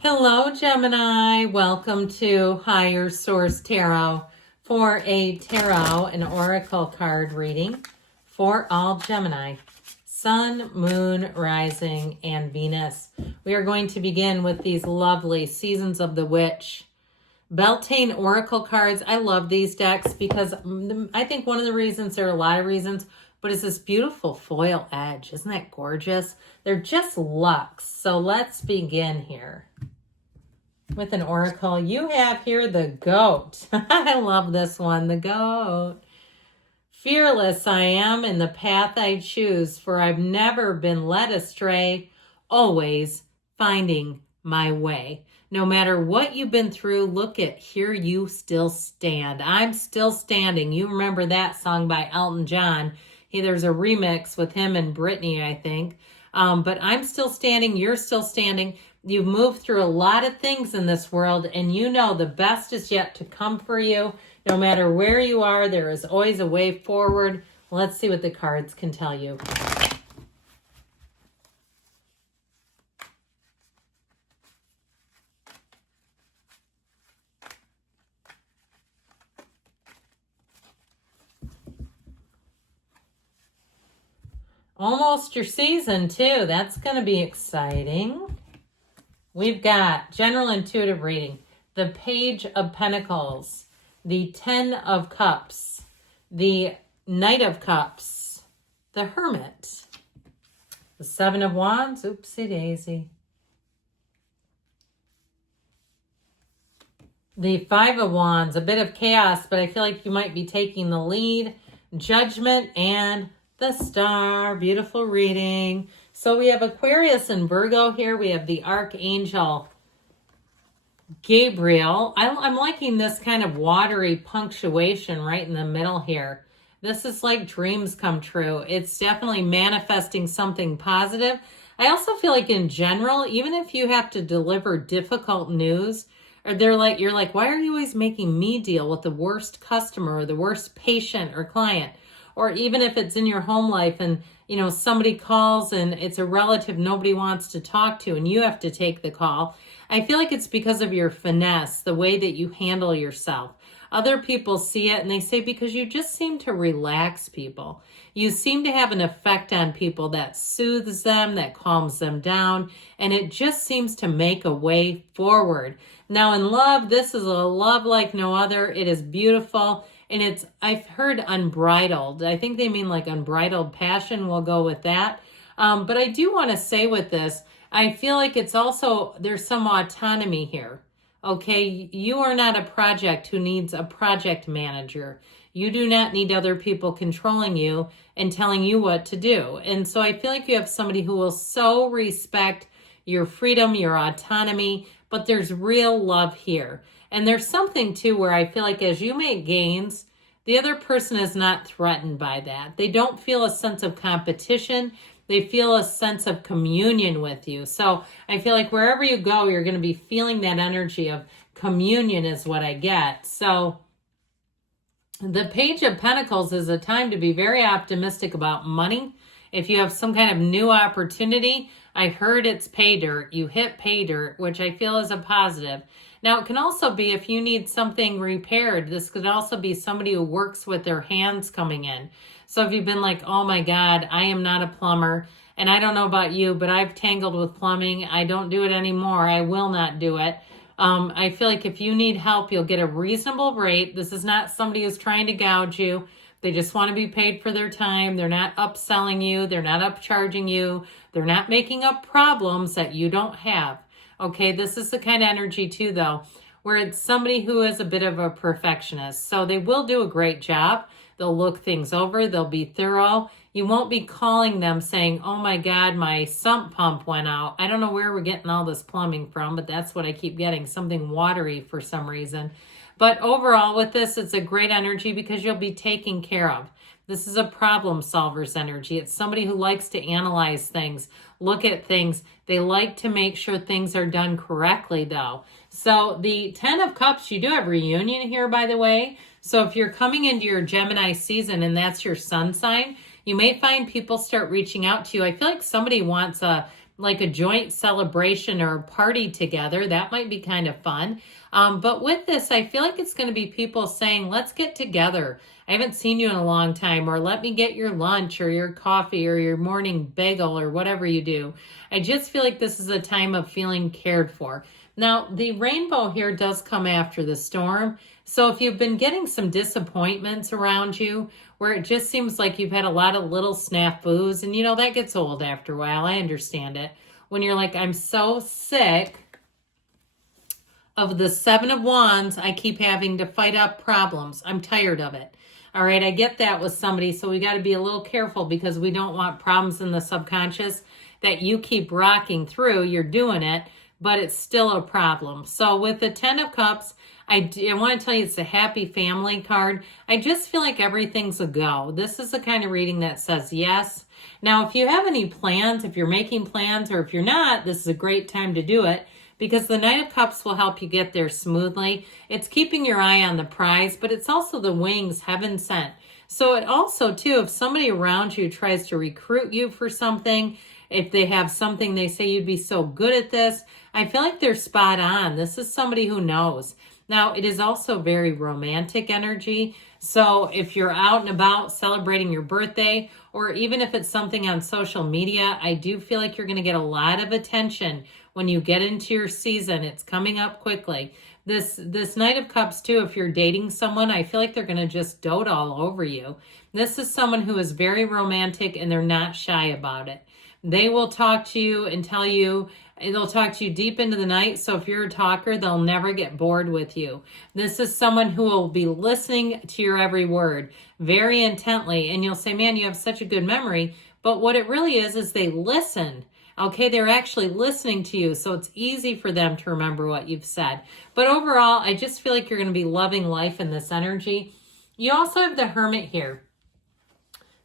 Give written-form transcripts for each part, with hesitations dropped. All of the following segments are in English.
Hello, Gemini. Welcome to Higher Source Tarot for a tarot and oracle card reading for all Gemini. Sun, Moon, Rising, and Venus. We are going to begin with these lovely Seasons of the Witch Beltane oracle cards. I love these decks because I think one of the reasons, there are a lot of reasons, but it's this beautiful foil edge. Isn't that gorgeous? They're just luxe. So let's begin here with an oracle. You have here the goat. I love this one, the goat. Fearless I am in the path I choose, for I've never been led astray, always finding my way. No matter what you've been through, look at here you still stand. I'm still standing. You remember that song by Elton John. There's a remix with him and Britney, I think. But I'm still standing. You're still standing. You've moved through a lot of things in this world, and you know the best is yet to come for you. No matter where you are, there is always a way forward. Let's see what the cards can tell you. Almost your season, too. That's going to be exciting. We've got general intuitive reading, the Page of Pentacles, the 10 of Cups, the Knight of Cups, the Hermit, the 7 of Wands, oopsie daisy, the 5 of Wands, a bit of chaos, but I feel like you might be taking the lead, Judgment, and the Star. Beautiful reading. So we have Aquarius and Virgo here. We have the Archangel Gabriel. I'm liking this kind of watery punctuation right in the middle here. This is like dreams come true. It's definitely manifesting something positive. I also feel like in general, even if you have to deliver difficult news, or you're like, why are you always making me deal with the worst customer or the worst patient or client? Or even if it's in your home life and, somebody calls and it's a relative nobody wants to talk to and you have to take the call. I feel like it's because of your finesse, the way that you handle yourself. Other people see it and they say because you just seem to relax people. You seem to have an effect on people that soothes them, that calms them down, and it just seems to make a way forward. Now in love, this is a love like no other. It is beautiful. And I've heard unbridled. I think they mean like unbridled passion. We'll go with that. But I do want to say with this, I feel like it's also, there's some autonomy here. Okay, you are not a project who needs a project manager. You do not need other people controlling you and telling you what to do. And so I feel like you have somebody who will so respect your freedom, your autonomy, but there's real love here. And there's something too where I feel like as you make gains, the other person is not threatened by that. They don't feel a sense of competition. They feel a sense of communion with you. So I feel like wherever you go, you're going to be feeling that energy of communion is what I get. So the Page of Pentacles is a time to be very optimistic about money. If you have some kind of new opportunity, I heard it's pay dirt. You hit pay dirt, which I feel is a positive. Now, it can also be if you need something repaired. This could also be somebody who works with their hands coming in. So if you've been like, oh my God, I am not a plumber, and I don't know about you, but I've tangled with plumbing. I don't do it anymore. I will not do it. I feel like if you need help, you'll get a reasonable rate. This is not somebody who's trying to gouge you. They just want to be paid for their time. They're not upselling you. They're not upcharging you. They're not making up problems that you don't have. Okay, this is the kind of energy too, though, where it's somebody who is a bit of a perfectionist. So they will do a great job. They'll look things over. They'll be thorough. You won't be calling them saying, oh my God, my sump pump went out. I don't know where we're getting all this plumbing from, but that's what I keep getting, something watery for some reason. But overall with this, it's a great energy because you'll be taken care of. This is a problem solver's energy. It's somebody who likes to analyze things, look at things. They like to make sure things are done correctly, though. So the 10 of Cups, you do have reunion here, by the way. So if you're coming into your Gemini season and that's your sun sign, you may find people start reaching out to you. I feel like somebody wants a like a joint celebration or a party together. That might be kind of fun. But with this, I feel like it's going to be people saying, let's get together. I haven't seen you in a long time, or let me get your lunch or your coffee or your morning bagel or whatever you do. I just feel like this is a time of feeling cared for. Now, the rainbow here does come after the storm. So if you've been getting some disappointments around you, where it just seems like you've had a lot of little snafus, and you know, that gets old after a while. I understand it. When you're like, I'm so sick of the Seven of Wands, I keep having to fight up problems. I'm tired of it. All right, I get that with somebody, so we got to be a little careful because we don't want problems in the subconscious that you keep rocking through. You're doing it, but it's still a problem. So with the Ten of Cups, I want to tell you it's a happy family card. I just feel like everything's a go. This is the kind of reading that says yes. Now, if you have any plans, if you're making plans, or if you're not, this is a great time to do it, because the Knight of Cups will help you get there smoothly. It's keeping your eye on the prize, but it's also the wings heaven sent. So it also, too, if somebody around you tries to recruit you for something, if they have something they say you'd be so good at this, I feel like they're spot on. This is somebody who knows. Now, it is also very romantic energy. So if you're out and about celebrating your birthday, or even if it's something on social media, I do feel like you're going to get a lot of attention when you get into your season. It's coming up quickly. This Knight of Cups, too, if you're dating someone, I feel like they're going to just dote all over you. This is someone who is very romantic, and they're not shy about it. They will talk to you and tell you, they'll talk to you deep into the night. So if you're a talker, they'll never get bored with you. This is someone who will be listening to your every word very intently. And you'll say, man, you have such a good memory. But what it really is they listen. Okay, they're actually listening to you. So it's easy for them to remember what you've said. But overall, I just feel like you're going to be loving life in this energy. You also have the Hermit here.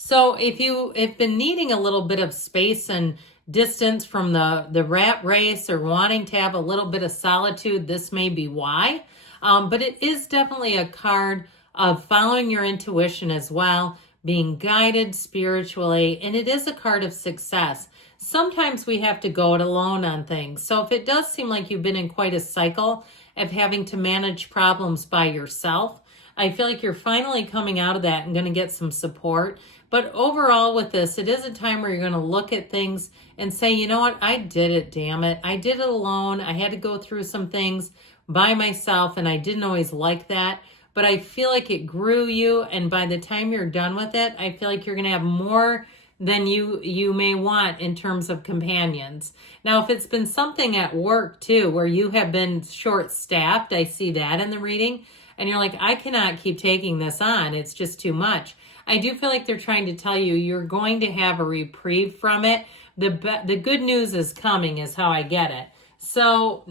So if you have been needing a little bit of space and distance from the rat race, or wanting to have a little bit of solitude, this may be why. But it is definitely a card of following your intuition as well, being guided spiritually, and it is a card of success. Sometimes we have to go it alone on things. So if it does seem like you've been in quite a cycle of having to manage problems by yourself, I feel like you're finally coming out of that and going to get some support. But overall with this, it is a time where you're going to look at things and say, you know what, I did it, damn it. I did it alone. I had to go through some things by myself, and I didn't always like that. But I feel like it grew you, and by the time you're done with it, I feel like you're going to have more than you may want in terms of companions. Now, if it's been something at work too, where you have been short-staffed, I see that in the reading, and you're like, I cannot keep taking this on. It's just too much. I do feel like they're trying to tell you you're going to have a reprieve from it. The good news is coming is how I get it. So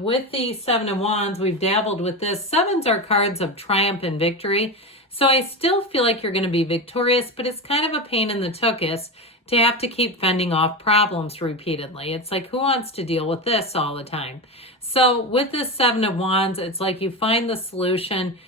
with the Seven of Wands, we've dabbled with this. Sevens are cards of triumph and victory. So I still feel like you're going to be victorious, but it's kind of a pain in the tuchus to have to keep fending off problems repeatedly. It's like, who wants to deal with this all the time? So with this Seven of Wands, it's like you find the solution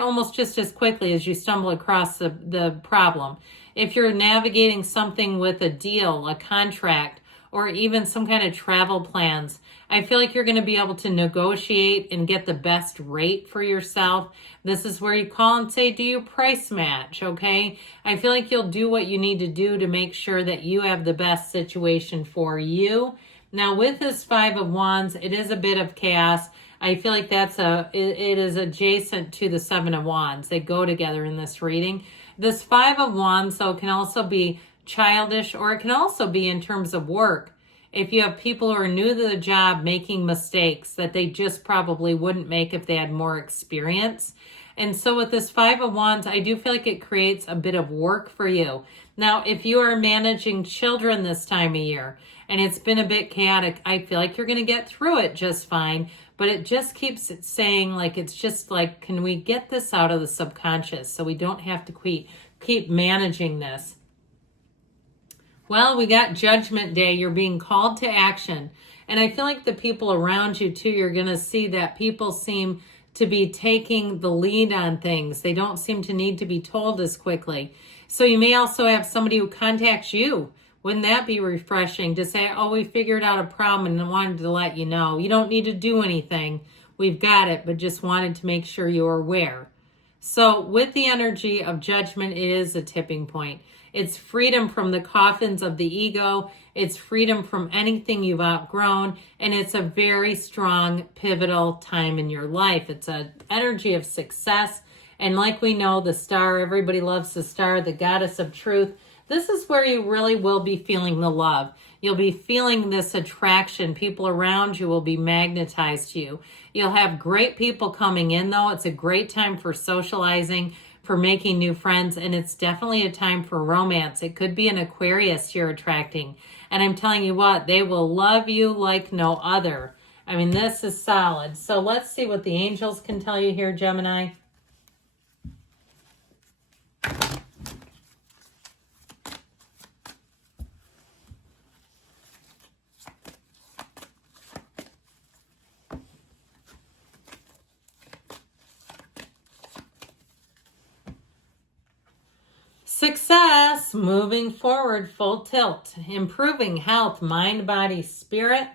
almost just as quickly as you stumble across the problem. If you're navigating something with a deal, a contract, or even some kind of travel plans, I feel like you're going to be able to negotiate and get the best rate for yourself. This is where you call and say, do you price match? Okay. I feel like you'll do what you need to do to make sure that you have the best situation for you. Now with this Five of Wands, it is a bit of chaos. I feel like it is adjacent to the Seven of Wands. They go together in this reading. This Five of Wands, though, can also be childish, or it can also be in terms of work. If you have people who are new to the job making mistakes that they just probably wouldn't make if they had more experience. And so with this Five of Wands, I do feel like it creates a bit of work for you. Now, if you are managing children this time of year and it's been a bit chaotic, I feel like you're going to get through it just fine. But it just keeps saying, like, it's just like, can we get this out of the subconscious so we don't have to keep managing this? Well, we got Judgment Day. You're being called to action. And I feel like the people around you, too, you're going to see that people seem to be taking the lead on things. They don't seem to need to be told as quickly. So you may also have somebody who contacts you Wouldn't that be refreshing to say, oh, we figured out a problem and wanted to let you know. You don't need to do anything. We've got it, but just wanted to make sure you're aware. So with the energy of Judgment, it is a tipping point. It's freedom from the coffins of the ego. It's freedom from anything you've outgrown. And it's a very strong, pivotal time in your life. It's an energy of success. And like we know, the star, everybody loves the star, the goddess of truth. This is where you really will be feeling the love. You'll be feeling this attraction. People around you will be magnetized to you. You'll have great people coming in, though. It's a great time for socializing, for making new friends, and it's definitely a time for romance. It could be an Aquarius you're attracting. And I'm telling you what, they will love you like no other. I mean, this is solid. So let's see what the angels can tell you here, Gemini. Success, moving forward, full tilt, improving health, mind, body, spirit.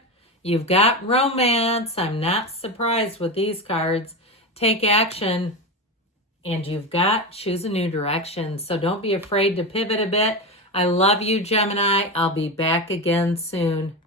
You've got romance. I'm not surprised with these cards. Take action, and you've got choose a new direction. So don't be afraid to pivot a bit. I love you, Gemini. I'll be back again soon.